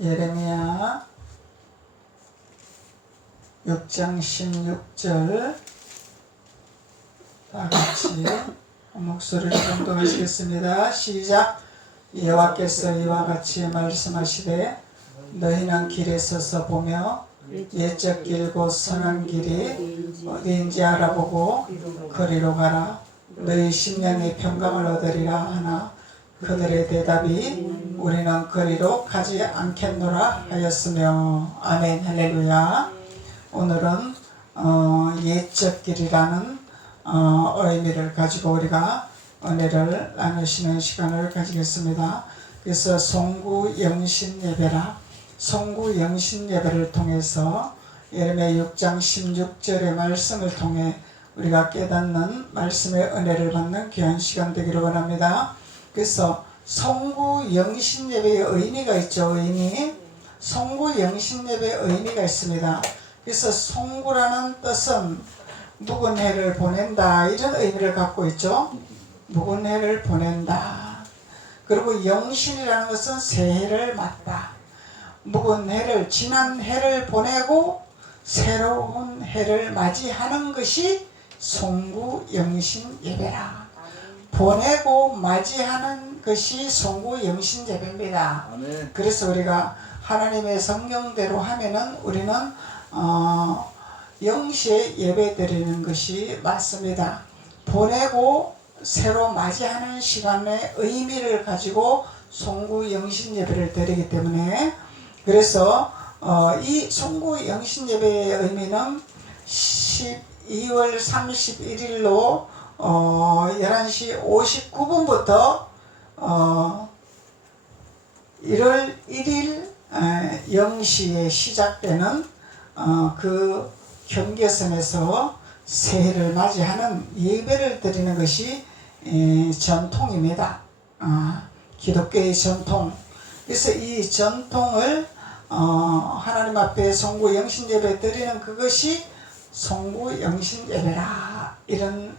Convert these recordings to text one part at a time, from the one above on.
예레미야 6장 16절 다같이 목소리를 공동하시겠습니다. 시작. 여호와께서 이와 같이 말씀하시되 너희는 길에 서서 보며 옛적 길 곧 선한 길이 어디인지 알아보고 거리로 가라. 너희 심령의 평강을 얻으리라 하나 그들의 대답이 우리는 거리로 가지 않겠노라 하였으며. 아멘. 할렐루야. 오늘은 옛적 길이라는 의미를 가지고 우리가 은혜를 나누시는 시간을 가지겠습니다. 그래서 송구영신 예배라, 송구영신 예배를 통해서 예레미야 6장 16절의 말씀을 통해 우리가 깨닫는 말씀의 은혜를 받는 귀한 시간 되기를 원합니다. 그래서 송구영신 예배의 의미가 있죠. 의미. 송구영신 예배의 의미가 있습니다. 그래서 송구라는 뜻은 묵은 해를 보낸다, 이런 의미를 갖고 있죠. 묵은 해를 보낸다. 그리고 영신이라는 것은 새해를 맞다. 묵은 해를, 지난 해를 보내고 새로운 해를 맞이하는 것이 송구영신 예배라. 보내고 맞이하는 것이 송구영신 예배입니다. 그래서 우리가 하나님의 성경대로 하면은 우리는 영시에 예배 드리는 것이 맞습니다. 보내고 새로 맞이하는 시간의 의미를 가지고 송구영신 예배를 드리기 때문에, 그래서 이 송구영신 예배의 의미는 12월 31일로 11시 59분부터 1월 1일 0시에 시작되는 그 경계선에서 새해를 맞이하는 예배를 드리는 것이 전통입니다. 기독교의 전통. 그래서 이 전통을 하나님 앞에 송구영신 예배 드리는 그것이 송구영신 예배라, 이런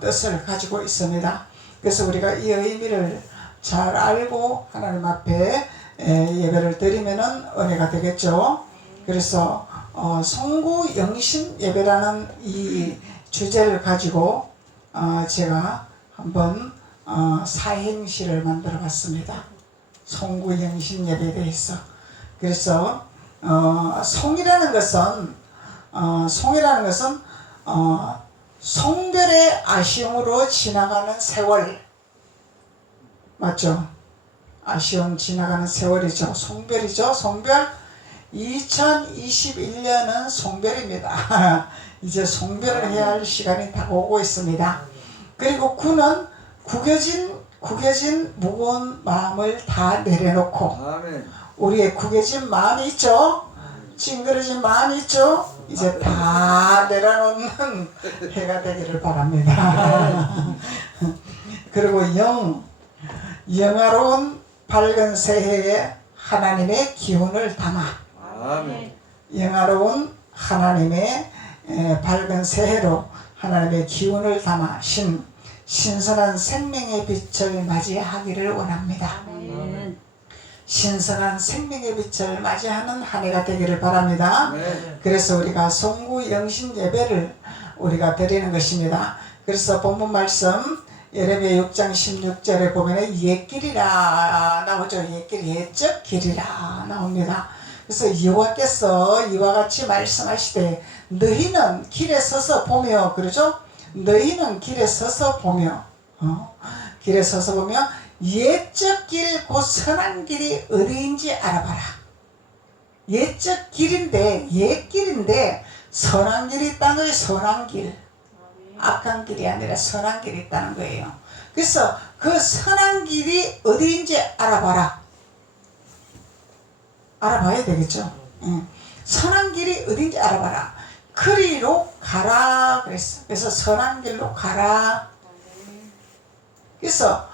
뜻을 가지고 있습니다. 그래서 우리가 이 의미를 잘 알고 하나님 앞에 예배를 드리면은 은혜가 되겠죠. 그래서 송구영신 예배라는 이 주제를 가지고 제가 한번 사행시를 만들어 봤습니다. 송구영신 예배에 대해서. 그래서 송이라는 것은 송별의 아쉬움으로 지나가는 세월, 맞죠? 아쉬움 지나가는 세월이죠. 송별이죠. 송별. 2021년은 송별입니다. 이제 송별을 해야 할 시간이 다가오고 있습니다. 그리고 구는 구겨진 무거운 마음을 다 내려놓고, 우리의 구겨진 마음이 있죠? 찡그러진 마음이 있죠? 이제 다 내려놓는 해가 되기를 바랍니다. 그리고 영화로운 밝은 새해에 하나님의 기운을 담아, 영화로운 하나님의 밝은 새해로 하나님의 기운을 담아 신선한 생명의 빛을 맞이하기를 원합니다. 신선한 생명의 빛을 맞이하는 한 해가 되기를 바랍니다. 그래서 우리가 송구영신 예배를 우리가 드리는 것입니다. 그래서 본문 말씀 예레미야 6장 16절에 보면 옛길이라 나오죠. 옛길, 옛적 길이라 나옵니다. 그래서 여호와께서 이와 같이 말씀하시되 너희는 길에 서서 보며, 그러죠? 너희는 길에 서서 보며, 길에 서서 보며 옛적 길 곧 선한 길이 어디인지 알아봐라. 옛적 길인데, 옛길인데 선한 길이 있다는 거예요. 선한 길. 악한 길이 아니라 선한 길이 있다는 거예요. 그래서 그 선한 길이 어디인지 알아봐라. 알아봐야 되겠죠. 선한 길이 어딘지 알아봐라. 그리로 가라 그랬어. 그래서 선한 길로 가라. 그래서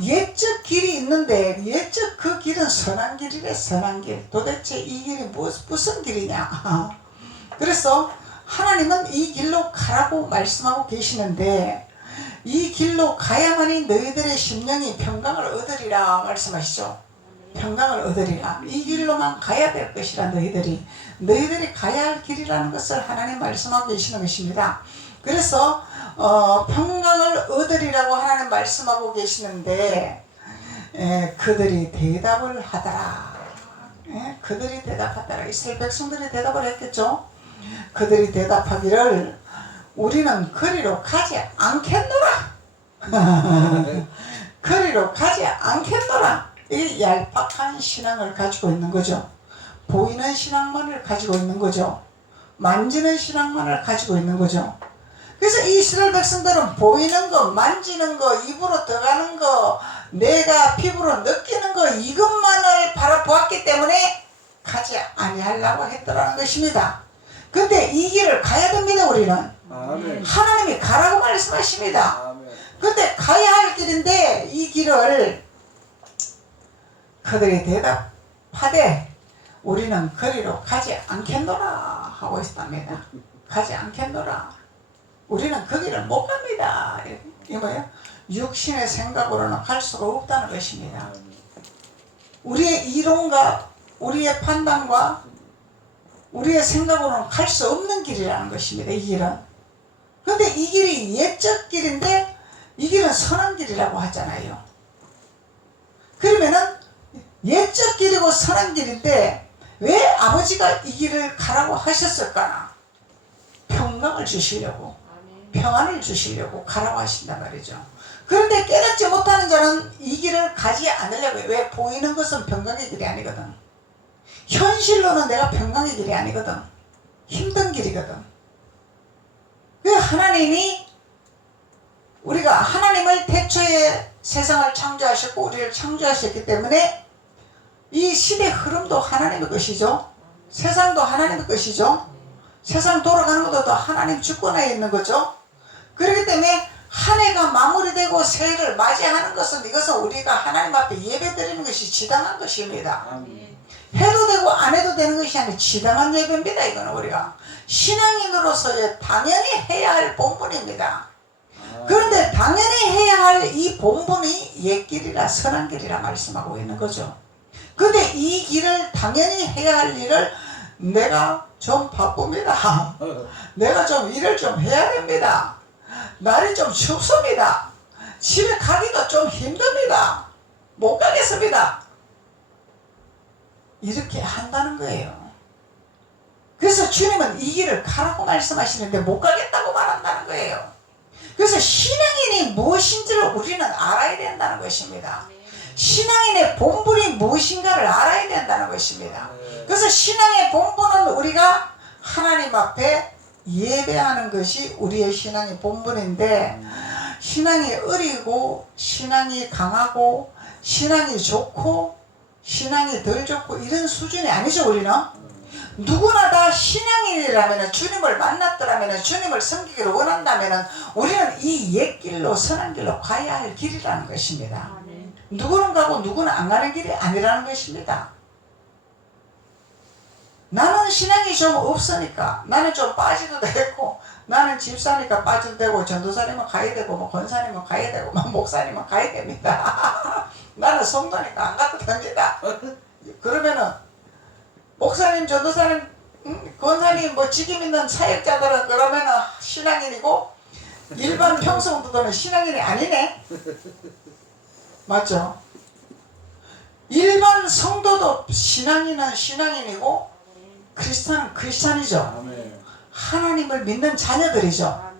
옛적 길이 있는데 옛적 그 길은 선한 길이래. 선한 길. 도대체 이 길이 무슨 길이냐. 그래서 하나님은 이 길로 가라고 말씀하고 계시는데 이 길로 가야만이 너희들의 심령이 평강을 얻으리라 말씀하시죠. 평강을 얻으리라. 이 길로만 가야 될 것이라. 너희들이 가야 할 길이라는 것을 하나님 말씀하고 계시는 것입니다. 그래서 평강을 얻으리라고 하나님 말씀하고 계시는데 그들이 대답을 하더라. 그들이 대답하더라. 이스라엘 백성들이 대답을 했겠죠. 그들이 대답하기를 우리는 그리로 가지 않겠노라. 그리로 가지 않겠노라. 이 얄팍한 신앙을 가지고 있는 거죠. 보이는 신앙만을 가지고 있는 거죠. 만지는 신앙만을 가지고 있는 거죠. 그래서 이스라엘 백성들은 보이는 거, 만지는 거, 입으로 들어가는 거, 내가 피부로 느끼는 거, 이것만을 바라보았기 때문에 가지 아니하려고 했더라는 것입니다. 근데 이 길을 가야 됩니다. 우리는 아멘. 하나님이 가라고 말씀하십니다. 아멘. 근데 가야 할 길인데 이 길을 그들이 대답하되 우리는 거리로 가지 않겠노라 하고 있답니다. 가지 않겠노라. 우리는 그 길을 못 갑니다. 이게 뭐예요? 육신의 생각으로는 갈 수가 없다는 것입니다. 우리의 이론과 우리의 판단과 우리의 생각으로는 갈 수 없는 길이라는 것입니다. 이 길은. 근데 이 길이 옛적 길인데 이 길은 선한 길이라고 하잖아요. 그러면은 옛적 길이고 선한 길인데 왜 아버지가 이 길을 가라고 하셨을까나? 평강을 주시려고, 평안을 주시려고 가라고 하신단 말이죠. 그런데 깨닫지 못하는 자는 이 길을 가지 않으려고 해요. 왜? 보이는 것은 평강의 길이 아니거든. 현실로는 내가 평강의 길이 아니거든. 힘든 길이거든. 왜 하나님이 우리가 하나님을 태초에 세상을 창조하셨고 우리를 창조하셨기 때문에 이 시대 흐름도 하나님의 것이죠. 세상도 하나님의 것이죠. 세상 돌아가는 것도 하나님 주권하에 있는 거죠. 그렇기 때문에 한 해가 마무리되고 새해를 맞이하는 것은 이것은 우리가 하나님 앞에 예배드리는 것이 지당한 것입니다. 해도 되고 안 해도 되는 것이 아니라 지당한 예배입니다. 이거는 우리가 신앙인으로서의 당연히 해야 할 본분입니다. 그런데 당연히 해야 할 이 본분이 옛 길이라 선한 길이라 말씀하고 있는 거죠. 근데 이 길을 당연히 해야 할 일을 내가 좀 바쁩니다. 내가 좀 일을 좀 해야 됩니다. 날이 좀 춥습니다. 집에 가기도 좀 힘듭니다. 못 가겠습니다. 이렇게 한다는 거예요. 그래서 주님은 이 길을 가라고 말씀하시는데 못 가겠다고 말한다는 거예요. 그래서 신앙인이 무엇인지를 우리는 알아야 된다는 것입니다. 신앙인의 본분이 무엇인가를 알아야 된다는 것입니다. 그래서 신앙의 본분은 우리가 하나님 앞에 예배하는 것이 우리의 신앙의 본분인데 신앙이 어리고 신앙이 강하고 신앙이 좋고 신앙이 덜 좋고 이런 수준이 아니죠. 우리는 누구나 다 신앙인이라면 주님을 만났더라면 주님을 섬기기를 원한다면 우리는 이 옛 길로 선한 길로 가야 할 길이라는 것입니다. 누구는 가고 누구는 안 가는 길이 아니라는 것입니다. 나는 신앙이 좀 없으니까 나는 좀 빠지도 되고 나는 집사니까 빠져도 되고 전도사님은 가야 되고 뭐 권사님은 가야 되고 뭐 목사님은 가야 됩니다. 나는 성도니까 안 가도 됩니다. 그러면은 목사님, 전도사님, 권사님, 뭐 직임 있는 사역자들은 그러면은 신앙인이고 일반 평성도들은 신앙인이 아니네. 맞죠? 일반 성도도 신앙인은 신앙인이고 크리스찬은 크리스찬이죠. 하나님을 믿는 자녀들이죠.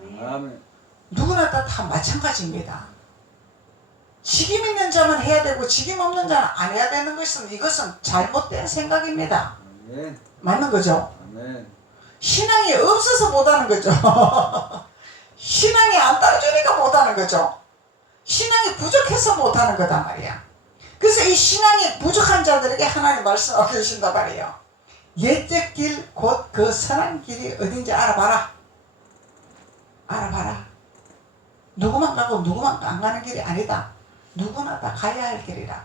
누구나 다 마찬가지입니다. 직임 있는 자만 해야 되고 직임 없는 자는 안 해야 되는 것은 이것은 잘못된 생각입니다. 맞는 거죠? 신앙이 없어서 못하는 거죠. 신앙이 안 따라주니까 못하는 거죠. 신앙이 부족해서 못하는 거단 말이야. 그래서 이 신앙이 부족한 자들에게 하나님 말씀하고 계신단 말이에요. 옛적 길 곧 그 선한 길이 어딘지 알아봐라. 알아봐라. 누구만 가고 누구만 안 가는 길이 아니다. 누구나 다 가야 할 길이라.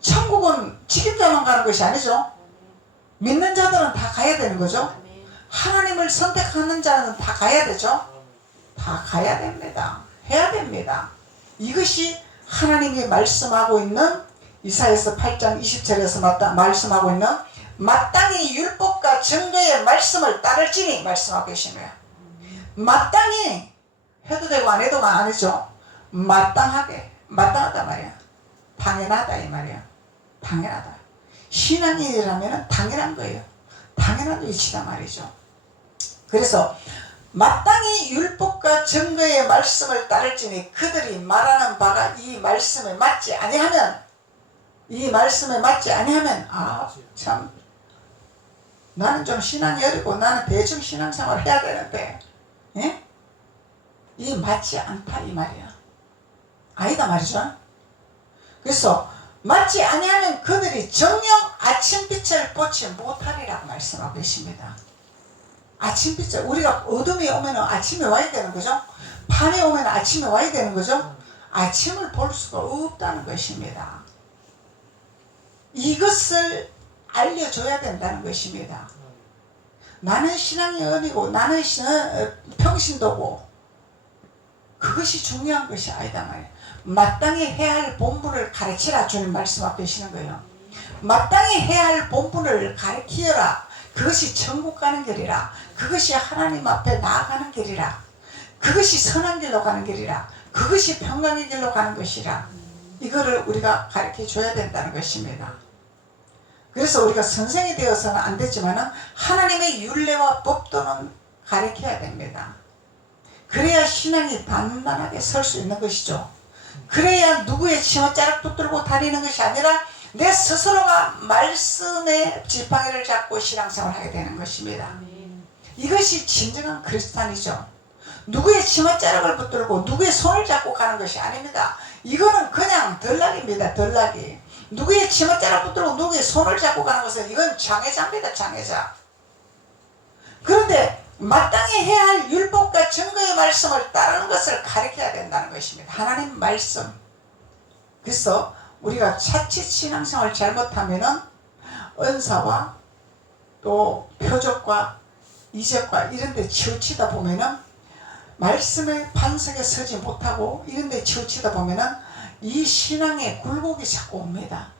천국은 직임자만 가는 것이 아니죠. 믿는 자들은 다 가야 되는 거죠. 하나님을 선택하는 자는 다 가야 되죠. 다 가야 됩니다. 해야 됩니다. 이것이 하나님이 말씀하고 있는 이사야서 8장 20절에서 말씀하고 있는 마땅히 율법과 증거의 말씀을 따를지니 말씀하고 계시네요. 마땅히 해도 되고 안 해도가 아니죠. 마땅하게, 마땅하다 말이야. 당연하다 이 말이야. 당연하다. 신앙인이라면 당연한 거예요. 당연한 위치다 말이죠. 그래서 마땅히 율법과 증거의 말씀을 따를지니 그들이 말하는 바가 이 말씀에 맞지 아니하면 참 나는 좀 신앙이 어리고 나는 대충 신앙생활 해야 되는데 예? 이 맞지 않다 이 말이야. 아니다 말이죠. 그래서 맞지 아니하면 그들이 정녕 아침빛을 보지 못하리라고 말씀하고 계십니다. 아침빛을 우리가 어둠이 오면 아침에 와야 되는 거죠. 밤에 오면 아침에 와야 되는 거죠. 아침을 볼 수가 없다는 것입니다. 이것을 알려줘야 된다는 것입니다. 나는 신앙이 어리고 나는 평신도고 그것이 중요한 것이 아니다 말이야. 마땅히 해야 할 본분을 가르치라 주님 말씀하고 계시는 거예요. 마땅히 해야 할 본분을 가르치어라. 그것이 천국 가는 길이라. 그것이 하나님 앞에 나아가는 길이라. 그것이 선한 길로 가는 길이라. 그것이 평강의 길로 가는 것이라. 이거를 우리가 가르쳐 줘야 된다는 것입니다. 그래서 우리가 선생이 되어서는 안 되지만 하나님의 율례와 법도는 가르쳐야 됩니다. 그래야 신앙이 단단하게 설 수 있는 것이죠. 그래야 누구의 치맛자락 붙들고 다니는 것이 아니라 내 스스로가 말씀의 지팡이를 잡고 신앙생활을 하게 되는 것입니다. 이것이 진정한 그리스도인이죠. 누구의 치맛자락을 붙들고 누구의 손을 잡고 가는 것이 아닙니다. 이거는 그냥 덜락입니다. 덜락이. 누구의 치맛자락 붙들고 누구의 손을 잡고 가는 것은 이건 장애자입니다. 장애자. 그런데 마땅히 해야 할 율법과 증거의 말씀을 따르는 것을 가르쳐야 된다는 것입니다. 하나님 말씀. 그래서 우리가 자칫 신앙생활을 잘못하면은 은사와 또 표적과 이적과 이런 데 치우치다 보면은 말씀의 반석에 서지 못하고 이런 데 치우치다 보면은 이 신앙의 굴곡이 자꾸 옵니다.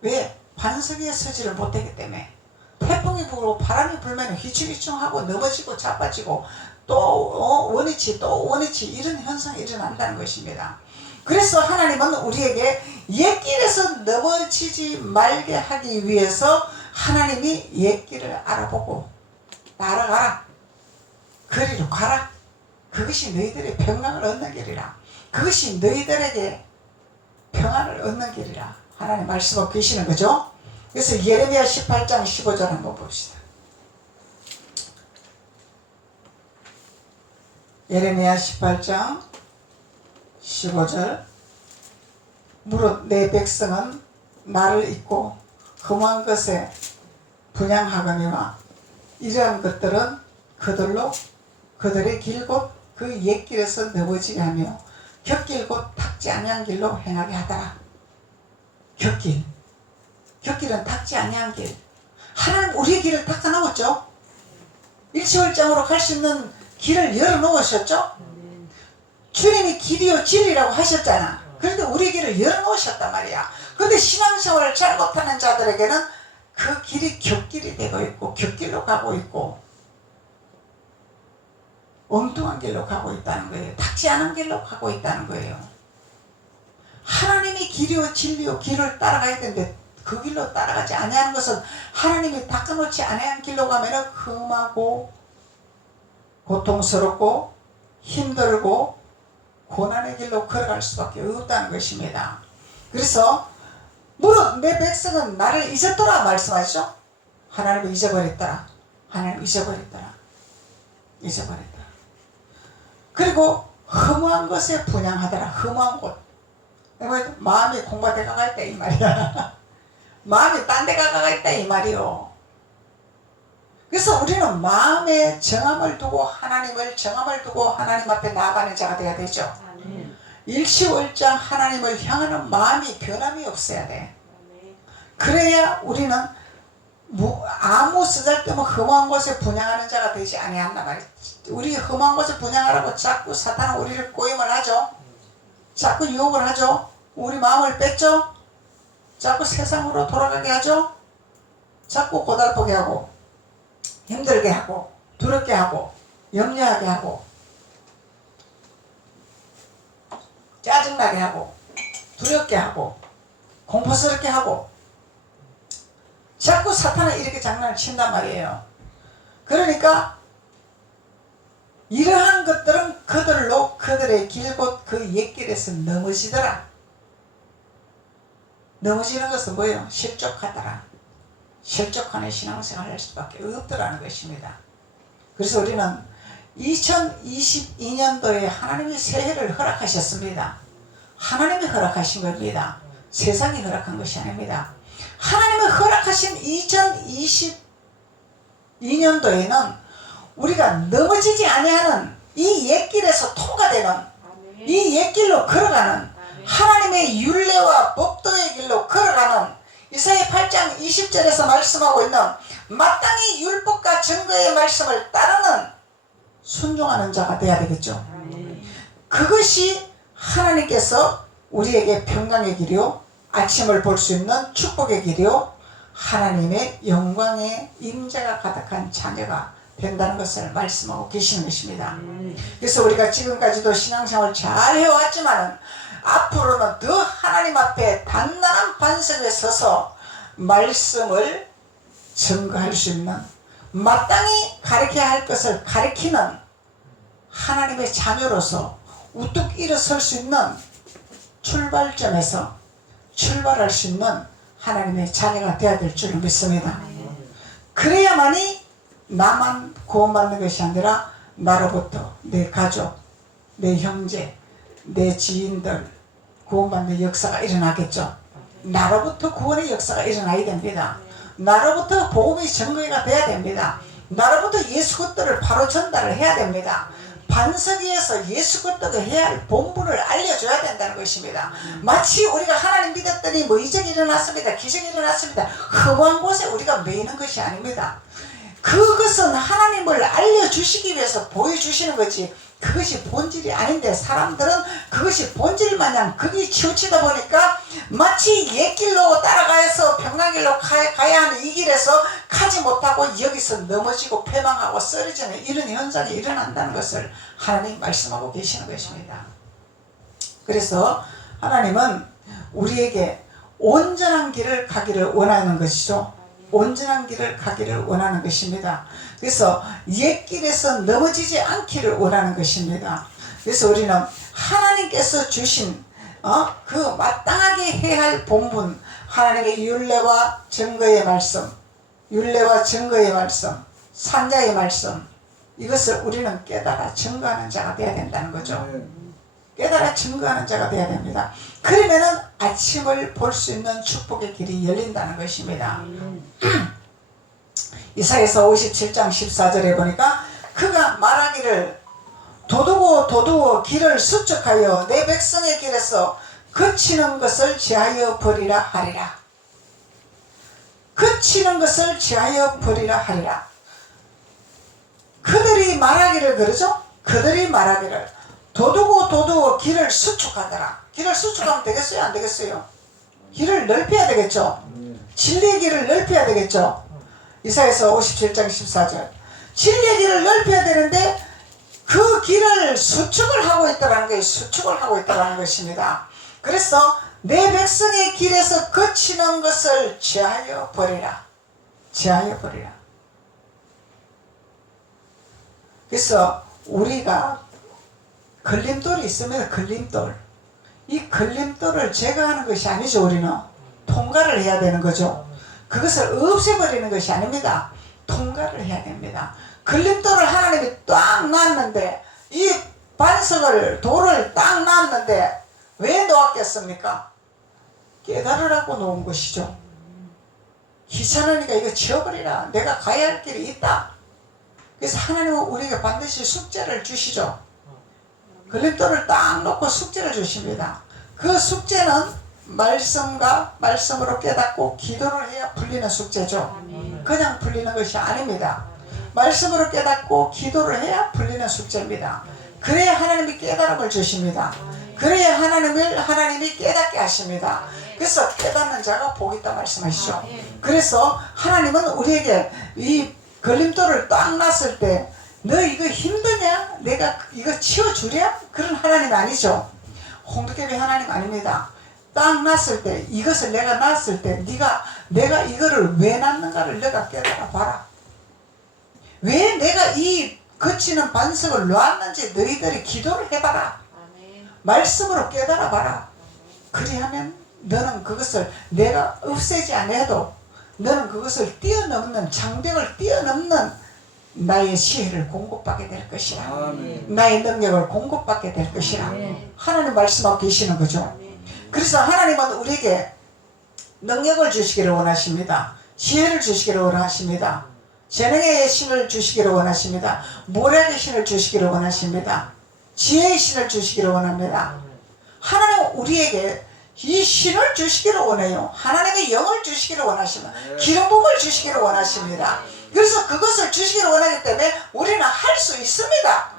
왜? 반석에 서지를 못하기 때문에. 태풍이 불고 바람이 불면 휘청휘청하고 넘어지고 자빠지고 또 원위치 이런 현상이 일어난다는 것입니다. 그래서 하나님은 우리에게 옛길에서 넘어지지 말게 하기 위해서 하나님이 옛길을 알아보고 따라가라. 그리로 가라. 그것이 너희들의 평강을 얻는 길이라. 그것이 너희들에게 평안을 얻는 길이라. 하나님 말씀하고 계시는 거죠. 그래서 예레미야 18장 15절 한번 봅시다. 예레미야 18장 15절 무릇 내 백성은 나를 잊고 험한 것에 분향하거니와 이러한 것들은 그들의 길 곧 그 옛길에서 넘어지게 하며 곁길 곧 탁지 아니한 길로 행하게 하더라. 곁길은 탁지 아니한 길. 하나님 우리의 길을 닦아놓았죠. 일치월장으로 갈 수 있는 길을 열어놓으셨죠. 주님이 길이요 진리라고 하셨잖아. 그런데 우리 길을 열어놓으셨단 말이야. 그런데 신앙생활을 잘못하는 자들에게는 그 길이 곁길이 되고 있고 곁길로 가고 있고 엉뚱한 길로 가고 있다는 거예요. 닿지 않은 길로 가고 있다는 거예요. 하나님이 길이요 진리요 길을 따라가야 되는데 그 길로 따라가지 아니하는 것은 하나님이 닦아놓지 아니한 길로 가면은 험하고 고통스럽고 힘들고 고난의 길로 걸어갈 수밖에 없다는 것입니다. 그래서 무릇 내 백성은 나를 잊었더라 말씀하시죠. 하나님을 잊어버렸더라. 하나님을 잊어버렸더라. 그리고 허무한 것에 분향하더라. 허무한 곳. 마음이 공부대 가가 있다 이 말이야. 마음이 딴 데 가가 있다 이 말이요. 그래서 우리는 마음에 정함을 두고 하나님 앞에 나아가는 자가 되어야 되죠. 일시월장 하나님을 향하는 마음이 변함이 없어야 돼. 그래야 우리는 아무 쓰잘데없는 험한 곳에 분향하는 자가 되지 아니한단 말이야. 우리 험한 곳에 분향하라고 자꾸 사탄은 우리를 꼬임을 하죠. 자꾸 유혹을 하죠. 우리 마음을 뺐죠. 자꾸 세상으로 돌아가게 하죠. 자꾸 고달프게 하고 힘들게 하고 두렵게 하고 염려하게 하고 짜증나게 하고 두렵게 하고 공포스럽게 하고 자꾸 사탄은 이렇게 장난을 친단 말이에요. 그러니까 이러한 것들은 그들로 그들의 길 곧 그 옛길에서 넘어지더라. 넘어지는 것은 뭐예요? 실족하더라. 실족하는 신앙생활을 할 수밖에 없더라는 것입니다. 그래서 우리는 2022년도에 하나님이 새해를 허락하셨습니다. 하나님이 허락하신 겁니다. 세상이 허락한 것이 아닙니다. 하나님이 허락하신 2022년도에는 우리가 넘어지지 아니하는 이 옛길에서 통과되는 이 옛길로 걸어가는 하나님의 율례와 법도의 길로 걸어가는 이사야 8장 20절에서 말씀하고 있는 마땅히 율법과 증거의 말씀을 따르는 순종하는 자가 되어야 되겠죠. 그것이 하나님께서 우리에게 평강의 길이요 아침을 볼 수 있는 축복의 길이요 하나님의 영광의 임재가 가득한 자녀가 된다는 것을 말씀하고 계시는 것입니다. 그래서 우리가 지금까지도 신앙생활을 잘 해왔지만 앞으로는 더 하나님 앞에 단단한 반석에 서서 말씀을 증거할 수 있는 마땅히 가르쳐야 할 것을 가르치는 하나님의 자녀로서 우뚝 일어설 수 있는 출발점에서 출발할 수 있는 하나님의 자녀가 되어야 될 줄 믿습니다. 그래야만이 나만 구원받는 것이 아니라 나로부터 내 가족, 내 형제, 내 지인들 구원받는 역사가 일어나겠죠. 나로부터 구원의 역사가 일어나야 됩니다. 나로부터 복음의 증거가 돼야 됩니다. 나로부터 예수 그리스도를 바로 전달을 해야 됩니다. 반석 위에서 예수 그리스도가 해야 할 본분을 알려줘야 된다는 것입니다. 마치 우리가 하나님 믿었더니 뭐 이적이 일어났습니다. 기적이 일어났습니다. 허무한 곳에 우리가 매이는 것이 아닙니다. 그것은 하나님을 알려주시기 위해서 보여주시는 거지 그것이 본질이 아닌데 사람들은 그것이 본질 마냥 거기 치우치다 보니까 마치 옛길로 따라가서 평강길로 가야 하는 이 길에서 가지 못하고 여기서 넘어지고 패망하고 쓰러지는 이런 현상이 일어난다는 것을 하나님 말씀하고 계시는 것입니다. 그래서 하나님은 우리에게 온전한 길을 가기를 원하는 것이죠. 온전한 길을 가기를 원하는 것입니다. 그래서 옛길에서 넘어지지 않기를 원하는 것입니다. 그래서 우리는 하나님께서 주신 그 마땅하게 해야 할 본분 하나님의 율례와 증거의 말씀 율례와 증거의 말씀 산자의 말씀 이것을 우리는 깨달아 증거하는 자가 되어야 된다는 거죠. 깨달아 증거하는 자가 되어야 됩니다. 그러면은 아침을 볼 수 있는 축복의 길이 열린다는 것입니다. 이사야서 57장 14절에 보니까 그가 말하기를 도두고 길을 수축하여 내 백성의 길에서 거치는 것을 제하여 버리라 하리라. 거치는 것을 제하여 버리라 하리라. 그들이 말하기를 그러죠? 그들이 말하기를 도두고 길을 수축하더라. 길을 수축하면 되겠어요? 안 되겠어요? 길을 넓혀야 되겠죠? 진리의 길을 넓혀야 되겠죠? 이사야서 57장 14절 진리의 길을 넓혀야 되는데 그 길을 수축을 하고 있다는 거예요. 수축을 하고 있다는 것입니다. 그래서 내 백성의 길에서 거치는 것을 제하여 버리라. 제하여 버리라. 그래서 우리가 걸림돌이 있으면 걸림돌 이 걸림돌을 제거하는 것이 아니죠. 우리는 통과를 해야 되는 거죠. 그것을 없애버리는 것이 아닙니다. 통과를 해야 됩니다. 걸림돌을 하나님이 딱 놨는데 이 반석을 돌을 딱 놨는데 왜 놓았겠습니까? 깨달으라고 놓은 것이죠. 귀찮으니까 이거 지워버리라. 내가 가야 할 길이 있다. 그래서 하나님은 우리에게 반드시 숙제를 주시죠. 걸림돌을 딱 놓고 숙제를 주십니다. 그 숙제는 말씀과 말씀으로 깨닫고 기도를 해야 풀리는 숙제죠. 그냥 풀리는 것이 아닙니다. 말씀으로 깨닫고 기도를 해야 풀리는 숙제입니다. 그래야 하나님이 깨달음을 주십니다. 그래야 하나님이 깨닫게 하십니다. 그래서 깨닫는 자가 복이 있다 말씀하시죠. 그래서 하나님은 우리에게 이 걸림돌을 딱 놨을 때 너 이거 힘드냐? 내가 이거 치워주랴? 그런 하나님 아니죠. 홍두깨비 하나님 아닙니다. 딱 놨을 때, 이것을 내가 놨을 때 내가 이거를 왜 놨는가를 내가 깨달아 봐라. 왜 내가 이 거치는 반석을 놨는지 너희들이 기도를 해봐라. 말씀으로 깨달아 봐라. 그리하면 너는 그것을 내가 없애지 않아도 너는 그것을 뛰어넘는, 장벽을 뛰어넘는 나의 지혜를 공급받게 될 것이라. 나의 능력을 공급받게 될 것이라. 하나님 말씀하고 계시는 거죠. 그래서 하나님은 우리에게 능력을 주시기를 원하십니다. 지혜를 주시기를 원하십니다. 재능의 신을 주시기를 원하십니다. 모략의 신을 주시기를 원하십니다. 지혜의 신을 주시기를 원합니다. 하나님은 우리에게 이 신을 주시기를 원해요. 하나님의 영을 주시기를 원하십니다. 기름 부음을 주시기를 원하십니다. 그래서 그것을 주시기를 원하기 때문에 우리는 할 수 있습니다.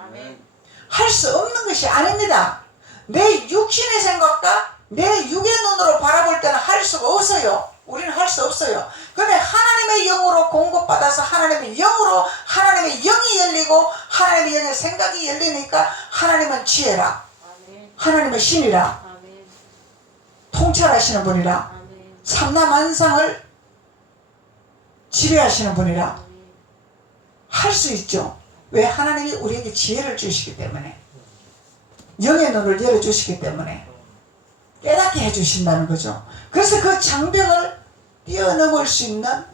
할 수 없는 것이 아닙니다. 내 육신의 생각과 내 육의 눈으로 바라볼 때는 할 수가 없어요. 우리는 할 수 없어요. 근데 하나님의 영으로 공급받아서 하나님의 영으로 하나님의 영이 열리고 하나님의 영의 생각이 열리니까 하나님은 지혜라. 하나님은 신이라. 통찰하시는 분이라. 삼라만상을 지배하시는 분이라. 할 수 있죠. 왜? 하나님이 우리에게 지혜를 주시기 때문에, 영의 눈을 열어주시기 때문에 깨닫게 해주신다는 거죠. 그래서 그 장벽을 뛰어넘을 수 있는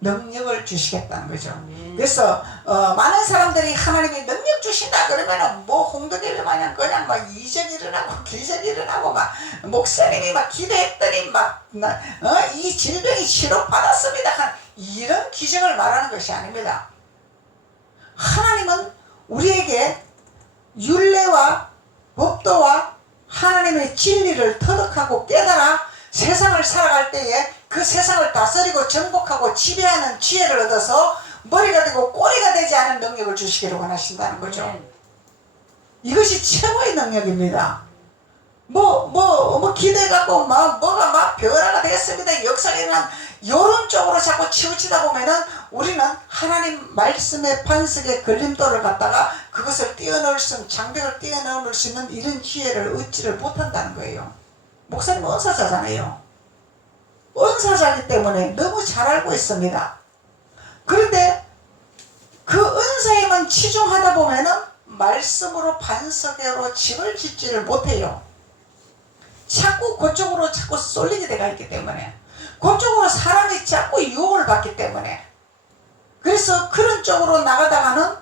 능력을 주시겠다는 거죠. 그래서 많은 사람들이 하나님이 능력 주신다 그러면은 뭐 홍두깨비 마냥 그냥 막 이적 일어나고 기적 일어나고 막 목사님이 막 기도했더니 막 이 질병이 치료 받았습니다. 이런 기적을 말하는 것이 아닙니다. 하나님은 우리에게 율례와 법도와 하나님의 진리를 터득하고 깨달아 세상을 살아갈 때에 그 세상을 다스리고 정복하고 지배하는 지혜를 얻어서 머리가 되고 꼬리가 되지 않은 능력을 주시기를 원하신다는 거죠. 이것이 최고의 능력입니다. 기대갖고 뭐가 막 변화가 되겠습니다. 역사가 일어난 요런 쪽으로 자꾸 치우치다 보면은 우리는 하나님 말씀의 반석에 걸림돌을 갖다가 그것을 장벽을 뛰어넘을 수 있는 이런 기회를 얻지를 못한다는 거예요. 목사님은 은사자잖아요. 은사자이기 때문에 너무 잘 알고 있습니다. 그런데 그 은사에만 치중하다 보면은 말씀으로 반석으로 집을 짓지를 못해요. 자꾸 그쪽으로 자꾸 쏠리게 돼가 있기 때문에, 그쪽으로 사람이 자꾸 유혹을 받기 때문에, 그래서 그런 쪽으로 나가다가는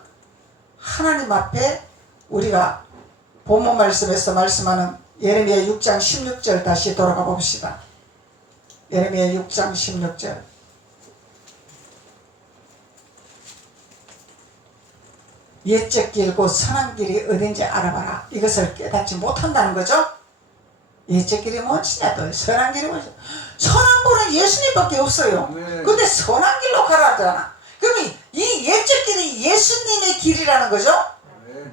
하나님 앞에 우리가 본문 말씀에서 말씀하는 예레미야 6장 16절 다시 돌아가 봅시다. 예레미야 6장 16절. 옛적 길고 선한 길이 어딘지 알아봐라. 이것을 깨닫지 못한다는 거죠. 옛적 길이 뭔지냐, 또 선한 길이 뭔지. 선한 분은 예수님밖에 없어요. 근데 선한 길로 가라잖아. 그럼 이 옛적 길이 예수님의 길이라는 거죠.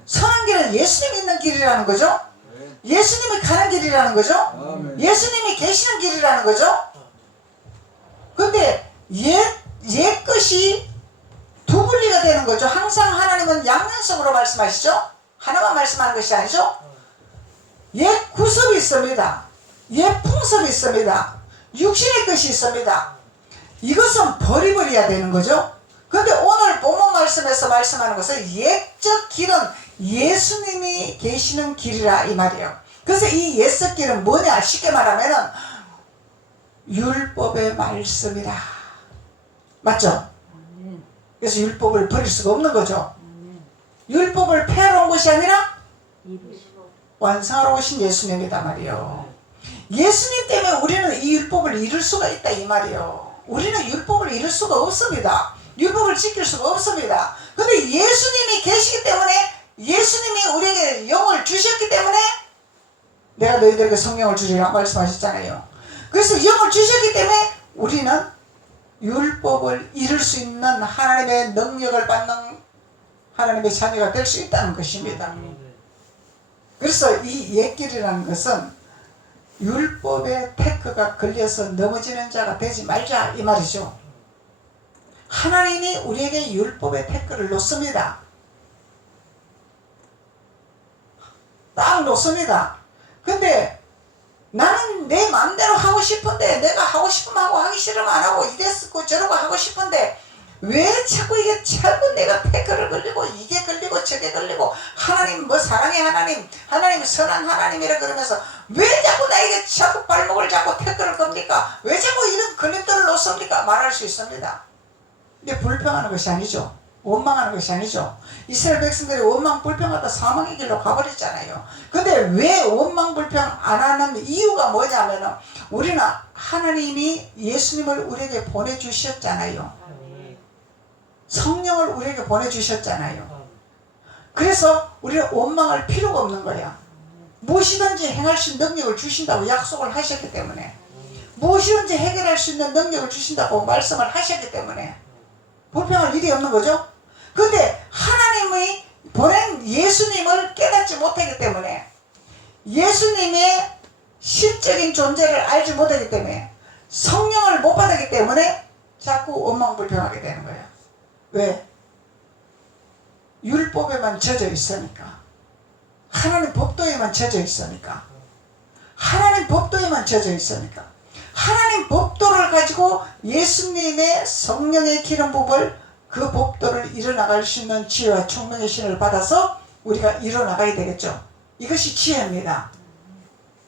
선한 길은 예수님이 있는 길이라는 거죠. 예수님이 가는 길이라는 거죠. 예수님이 계시는 길이라는 거죠. 근데 옛 것이 두 분리가 되는 거죠. 항상 하나님은 양면성으로 말씀하시죠. 하나만 말씀하는 것이 아니죠. 옛 구습이 있습니다. 옛 풍습이 있습니다. 육신의 것이 있습니다. 이것은 버려야 되는 거죠. 근데 오늘 본문 말씀에서 말씀하는 것은 옛적 길은 예수님이 계시는 길이라 이 말이에요. 그래서 이 옛적 길은 뭐냐, 쉽게 말하면은 율법의 말씀이라. 맞죠? 그래서 율법을 버릴 수가 없는 거죠. 율법을 폐하러 온 것이 아니라 완성하러 오신 예수님이다 말이에요. 예수님 때문에 우리는 이 율법을 이룰 수가 있다 이 말이에요. 우리는 율법을 이룰 수가 없습니다. 율법을 지킬 수가 없습니다. 근데 예수님이 계시기 때문에, 예수님이 우리에게 영을 주셨기 때문에 내가 너희들에게 성령을 주리라 말씀하셨잖아요. 그래서 영을 주셨기 때문에 우리는 율법을 이룰 수 있는 하나님의 능력을 받는 하나님의 자녀가 될 수 있다는 것입니다. 그래서 이 옛길이라는 것은 율법의 태크가 걸려서 넘어지는 자가 되지 말자 이 말이죠. 하나님이 우리에게 율법의 태크를 놓습니다. 딱 놓습니다. 근데 나는 내 마음대로 하고 싶은데, 내가 하고 싶으면 하고 하기 싫으면 안 하고 이랬고 저러고 하고 싶은데 왜 자꾸 이게 자꾸 내가 태클을 걸리고 이게 걸리고 저게 걸리고, 하나님 뭐 사랑의 하나님, 하나님 선한 하나님이라 그러면서 왜 자꾸 나에게 자꾸 발목을 잡고 태클을 겁니까? 왜 자꾸 이런 걸림돌을 놓습니까? 말할 수 있습니다. 근데 불평하는 것이 아니죠. 원망하는 것이 아니죠. 이스라엘 백성들이 원망 불평하다 사망의 길로 가버렸잖아요. 근데 왜 원망 불평 안 하는 이유가 뭐냐면은 우리는 하나님이 예수님을 우리에게 보내주셨잖아요. 성령을 우리에게 보내주셨잖아요. 그래서 우리는 원망할 필요가 없는 거야. 무엇이든지 행할 수 있는 능력을 주신다고 약속을 하셨기 때문에, 무엇이든지 해결할 수 있는 능력을 주신다고 말씀을 하셨기 때문에 불평할 일이 없는 거죠. 근데 하나님이 보낸 예수님을 깨닫지 못하기 때문에, 예수님의 실적인 존재를 알지 못하기 때문에, 성령을 못 받았기 때문에 자꾸 원망불평하게 되는 거예요. 왜? 율법에만 젖어 있으니까. 하나님 법도에만 젖어 있으니까. 하나님 법도에만 젖어 있으니까. 하나님 법도를 가지고 예수님의 성령의 기름 부음을, 그 법도를 이뤄나갈 수 있는 지혜와 총명의 신을 받아서 우리가 이뤄나가야 되겠죠. 이것이 지혜입니다.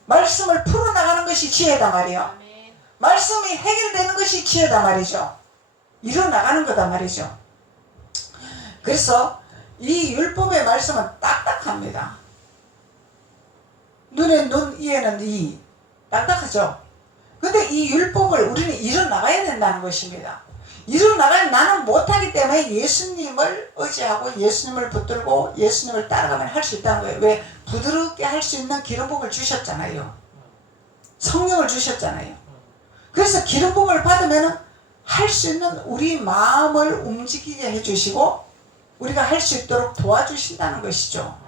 말씀을 풀어나가는 것이 지혜다 말이요. 말씀이 해결되는 것이 지혜다 말이죠. 이뤄나가는 거다 말이죠. 그래서 이 율법의 말씀은 딱딱합니다. 눈에 눈, 이에는 이. 딱딱하죠. 근데 이 율법을 우리는 이뤄나가야 된다는 것입니다. 이뤄나가야, 나는 못하기 때문에 예수님을 의지하고 예수님을 붙들고 예수님을 따라가면 할 수 있다는 거예요. 왜? 부드럽게 할 수 있는 기름부음을 주셨잖아요. 성령을 주셨잖아요. 그래서 기름부음을 받으면 할 수 있는 우리 마음을 움직이게 해주시고 우리가 할 수 있도록 도와주신다는 것이죠.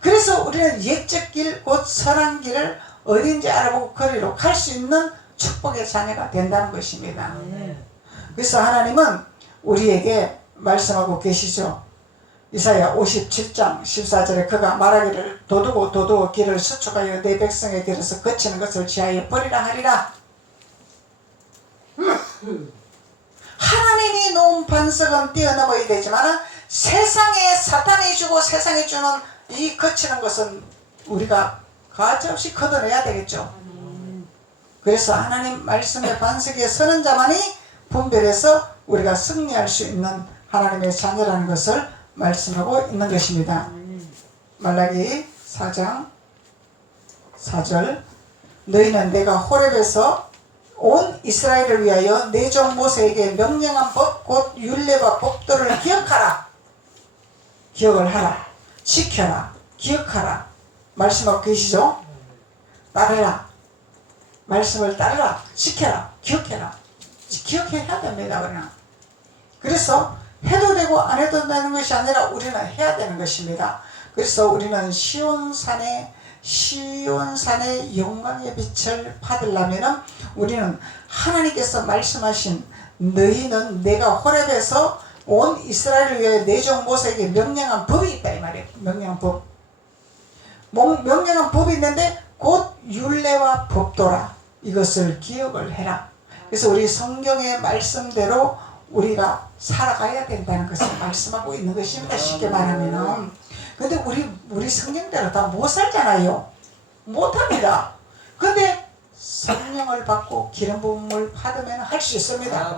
그래서 우리는 옛적 길, 곧 선한 길을 어딘지 알아보고 거리로 갈 수 있는 축복의 자녀가 된다는 것입니다. 그래서 하나님은 우리에게 말씀하고 계시죠. 이사야 57장 14절에 그가 말하기를 도두고 길을 수축하여 내 백성의 길에서 거치는 것을 지하여 버리라 하리라. 하나님이 놓은 반석은 뛰어넘어야 되지만 세상에 사탄이 주고 세상이 주는 이 거치는 것은 우리가 가차없이 걷어내야 되겠죠. 그래서 하나님 말씀의 반석에 서는 자만이 분별해서 우리가 승리할 수 있는 하나님의 자녀라는 것을 말씀하고 있는 것입니다. 말라기 4장 4절 너희는 내가 호렙에서 온 이스라엘을 위하여 내 종 모세에게 명령한 법 곧 율례와 법도를 기억하라. 기억을 하라. 지켜라. 기억하라. 말씀하고 계시죠? 따르라. 말씀을 따르라. 지켜라. 기억해라. 기억해야 됩니다. 그러나. 그래서 해도 되고 안 해도 되는 것이 아니라 우리는 해야 되는 것입니다. 그래서 우리는 시온산의 영광의 빛을 받으려면 우리는 하나님께서 말씀하신 너희는 내가 호렙에서 온 이스라엘을 위해 내 종 모세에게 명령한 법이 있다 이 말이에요. 명령한 법. 명령한 법이 있는데 곧 율례와 법도라. 이것을 기억을 해라. 그래서 우리 성경의 말씀대로 우리가 살아가야 된다는 것을 말씀하고 있는 것입니다. 쉽게 말하면은. 근데 우리 성경대로 다 못 살잖아요. 못합니다. 근데 성령을 받고 기름 부음을 받으면 할 수 있습니다.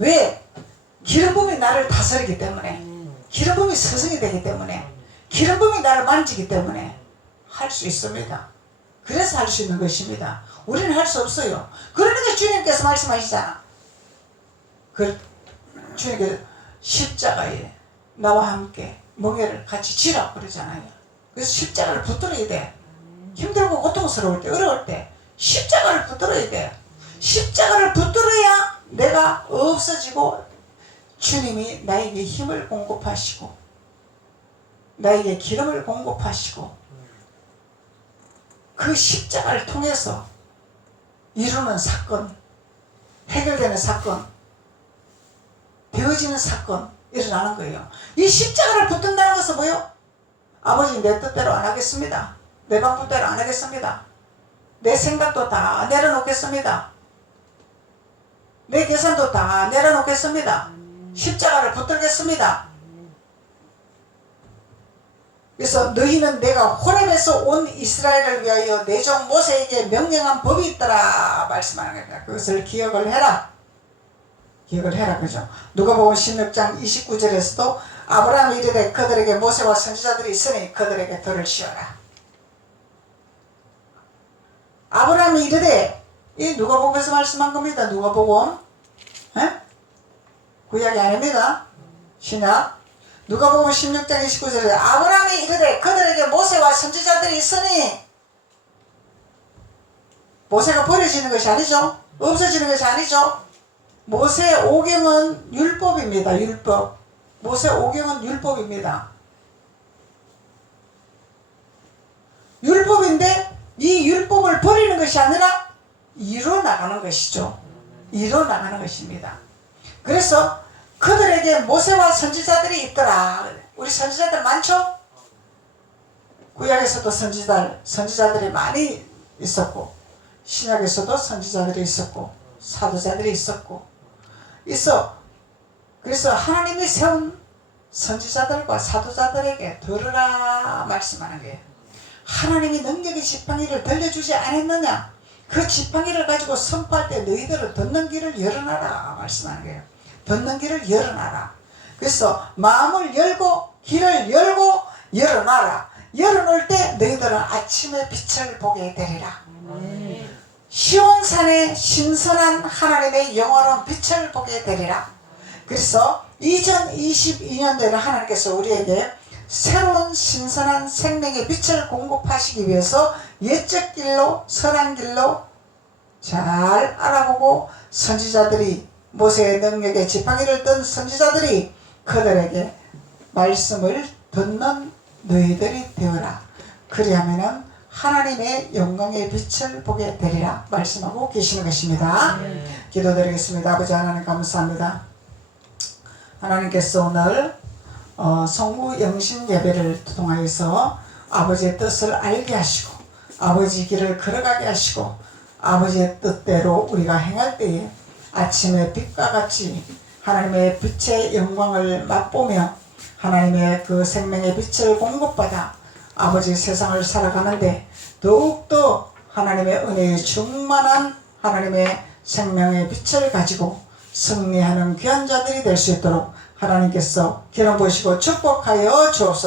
왜? 기름 부음이 나를 다스리기 때문에, 기름 부음이 스승이 되기 때문에, 기름 부음이 나를 만지기 때문에 할 수 있습니다. 그래서 할 수 있는 것입니다. 우리는 할 수 없어요. 그러니까 주님께서 말씀하시잖아. 주님께서 십자가에 나와 함께 멍에를 같이 지라 그러잖아요. 그래서 십자가를 붙들어야 돼. 힘들고 고통스러울 때, 어려울 때 십자가를 붙들어야 돼. 십자가를 붙들어야 내가 없어지고 주님이 나에게 힘을 공급하시고 나에게 기름을 공급하시고 그 십자가를 통해서 이루는 사건, 해결되는 사건, 되어지는 사건 일어나는 거예요. 이 십자가를 붙든다는 것은 뭐예요? 아버지 내 뜻대로 안 하겠습니다. 내 방법대로 안 하겠습니다. 내 생각도 다 내려놓겠습니다. 내 계산도 다 내려놓겠습니다. 십자가를 붙들겠습니다. 그래서 너희는 내가 호렙에서 온 이스라엘을 위하여 내 종 모세에게 명령한 법이 있더라 말씀하는 겁니다. 그것을 기억을 해라. 기억을 해라. 그죠? 누가복음 16장 29절에서도 아브라함이 이르되 그들에게 모세와 선지자들이 있으니 그들에게 들을 시어라. 아브라함이 이르되, 이 누가복음에서 말씀한 겁니다. 누가복음 구약이 아닙니다. 신약. 누가복음 16장 29절에 아브라함이 이르되 그들에게 모세와 선지자들이 있으니, 모세가 버려지는 것이 아니죠. 없어지는 것이 아니죠. 모세 오경은 율법입니다. 율법. 모세 오경은 율법입니다. 율법인데 이 율법을 버리는 것이 아니라 이뤄나가는 것이죠. 이뤄나가는 것입니다. 그래서 그들에게 모세와 선지자들이 있더라. 우리 선지자들 많죠? 구약에서도 선지자들이 많이 있었고, 신약에서도 선지자들이 있었고, 사도자들이 있었고, 그래서 하나님이 세운 선지자들과 사도자들에게 들으라 말씀하는 거예요. 하나님이 능력의 지팡이를 들려주지 않았느냐? 그 지팡이를 가지고 선포할 때 너희들은 듣는 길을 열어놔라 말씀하는 거예요. 듣는 길을 열어놔라. 그래서 마음을 열고 길을 열고 열어놔라. 열어놓을 때 너희들은 아침의 빛을 보게 되리라. 시온산에 신선한 하나님의 영원한 빛을 보게 되리라. 그래서 2022년도에는 하나님께서 우리에게 새로운 신선한 생명의 빛을 공급하시기 위해서 옛적 길로 선한 길로 잘 알아보고 선지자들이, 모세의 능력의 지팡이를 든 선지자들이 그들에게 말씀을 듣는 너희들이 되어라. 그리하면은 하나님의 영광의 빛을 보게 되리라 말씀하고 계시는 것입니다. 기도드리겠습니다. 아버지 하나님 감사합니다. 하나님께서 오늘 성부 영신 예배를 통하여서 아버지의 뜻을 알게 하시고 아버지 길을 걸어가게 하시고 아버지의 뜻대로 우리가 행할 때에 아침의 빛과 같이 하나님의 빛의 영광을 맛보며 하나님의 그 생명의 빛을 공급받아 아버지 세상을 살아가는데 더욱더 하나님의 은혜의 충만한 하나님의 생명의 빛을 가지고 승리하는 귀한 자들이 될 수 있도록 하나님께서 기름 부으시고 축복하여 주옵소서.